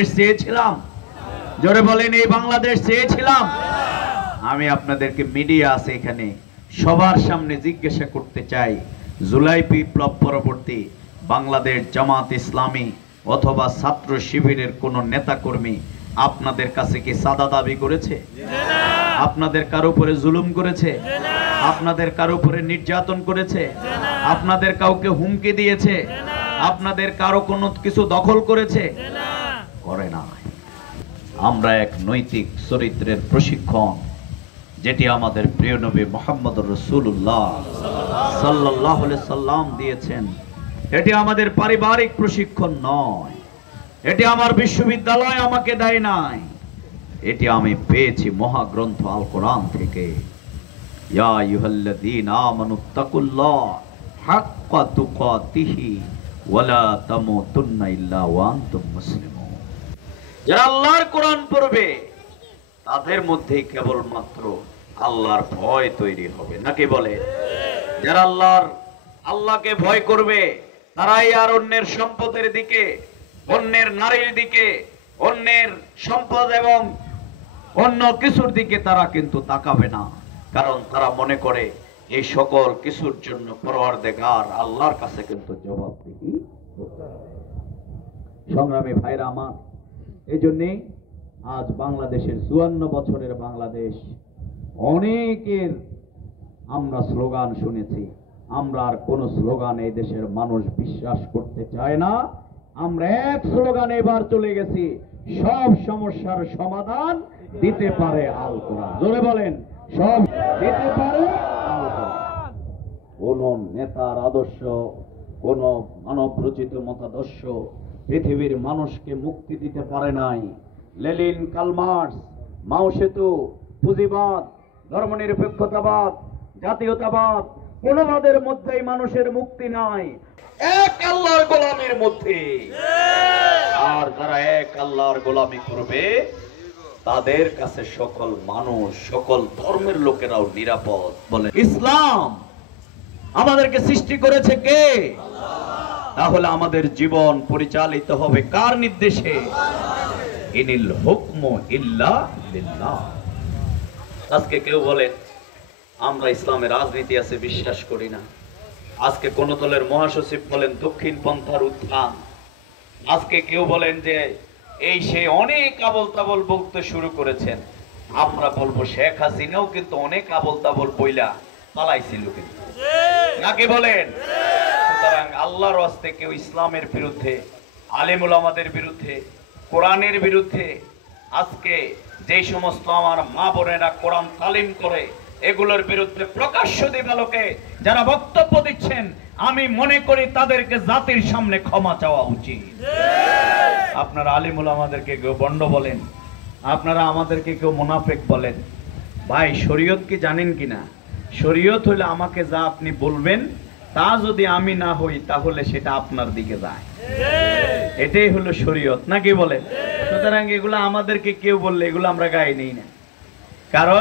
চেয়েছিলাম, জোরে বলেন এই বাংলাদেশ চেয়েছিলাম। আমি আপনাদেরকে মিডিয়া আছে এখানে সবার সামনে জিজ্ঞাসা করতে চাই, জুলাই বিপ্লব পরবর্তী বাংলাদেশ জামাত ইসলামী অথবা ছাত্র শিবিরের কোন নেতাকর্মী আপনাদের কাছে কি সাদা দাবি করেছে? আপনাদের কারো উপরে জুলুম করেছে? আপনাদের কারো উপরে নির্যাতন করেছে? আপনাদের কাউকে হুমকি দিয়েছে? আপনাদের কারো কোনো কিছু দখল করেছে? করে না। আমরা এক নৈতিক চরিত্রের প্রশিক্ষণ, যেটি আমাদের প্রিয় নবী মুহাম্মদুর রাসূলুল্লাহ সাল্লাল্লাহু আলাইহি সাল্লাম দিয়েছেন, এটি আমাদের পারিবারিক প্রশিক্ষণ নয়, এটি আমার বিশ্ববিদ্যালয় আমাকে দেয় নাই, এটি আমি পেয়েছি মহাগ্রন্থ আল কোরআন থেকে। ইয়া আইয়ুহাল্লাযীনা আমানুত্তাকুল্লাহ হাক্কা তুকাতিহি ওয়ালা তামুতুন্না ইল্লা ওয়া আনতুম মুসলিমুন। যারা আল্লাহর কোরআন পড়বে তাদের মধ্যে কেবলমাত্র আল্লাহর ভয় তৈরি হবে, নাকি বলে? যারা আল্লাহকে ভয় করবে তারাই আর অন্যের সম্পদের দিকে, অন্যের নারীর দিকে, অন্যের সম্পদ এবং অন্য কিছুর দিকে তারা কিন্তু তাকাবে না, কারণ তারা মনে করে এই সকল কিছুর জন্য পরওয়ারদিগার আল্লাহর কাছে কিন্তু জবাবদিহি করতে হবে। সংগ্রামী ভাইরা আমার, এই জন্যই আজ বাংলাদেশের 54 বছরের বাংলাদেশ, অনেকের আমরা স্লোগান শুনেছি, আমরা আর কোন স্লোগান এই দেশের মানুষ বিশ্বাস করতে চায় না। আমরা এক স্লোগানে এবার চলে গেছি, সব সমস্যার সমাধান দিতে পারে আল কোরআন। জোরে বলেন, সব দিতে পারে আল কোরআন। কোন নেতার আদর্শ, কোন মানব রচিত মতাদর্শ পৃথিবীর মানুষকে মুক্তি দিতে পারে নাই। লেনিন, কার্ল মার্কস, মাও সেতু, পুঁজিবাদ, ধর্মনিরপেক্ষতাবাদ, জাতীয়তাবাদ, কোনবাদের মধ্যেই মানুষের মুক্তি নাই, এক আল্লাহর গোলামির মধ্যে। আর যারা এক আল্লাহর গোলামি করবে তাদের কাছে সকল মানুষ, সকল ধর্মের লোকেরাও নিরাপদ। বলে ইসলাম আমাদেরকে সৃষ্টি করেছে কে? তাহলে আমাদের জীবন পরিচালিত হবে কার নির্দেশে? ইনিল হুকমু ইল্লা লিল্লাহ। আজকে কেউ বলেন আমরা ইসলামের রাজনীতি আছে বিশ্বাস করি না। আজকে কোন দলের মহাসচিব বলেন দক্ষিণ পন্থার উত্থান। আজকে কেউ বলেন যে এই সে অনেক আবল তাবল বলতে শুরু করেছেন। আমরা বলবো শেখ হাসিনাও কিন্তু অনেক আবল তাবল বইলা পালাইছিল, কিন্তু নাকি বলেন? সুতরাং আল্লাহর ওয়াস্তে কেউ ইসলামের বিরুদ্ধে, আলেম উলামাদের বিরুদ্ধে, কোরআনের বিরুদ্ধে, আজকে যে সমস্ত আমার মা বোনেরা কোরআন তালিম করে এগুলোর বিরুদ্ধে প্রকাশ্য দিবালোকে যারা বক্তব্য দিচ্ছেন, আমি মনে করি তাদেরকে জাতির সামনে ক্ষমা চাওয়া উচিত। আপনারা আলেম উলামাদেরকে কেউ বন্ড বলেন, আপনারা আমাদেরকে কেউ মুনাফিক বলেন। ভাই, শরীয়ত কি জানেন কিনা? শরীয়ত হলে আমাকে যা আপনি বলবেন তা যদি আমি না হই তাহলে সেটা আপনার দিকে যায়, এটাই হলো শরীয়ত, নাকি বলেন? সুতরাং এগুলো আমাদেরকে কেউ বললে এগুলো আমরা গায়ে নেই না, কারণ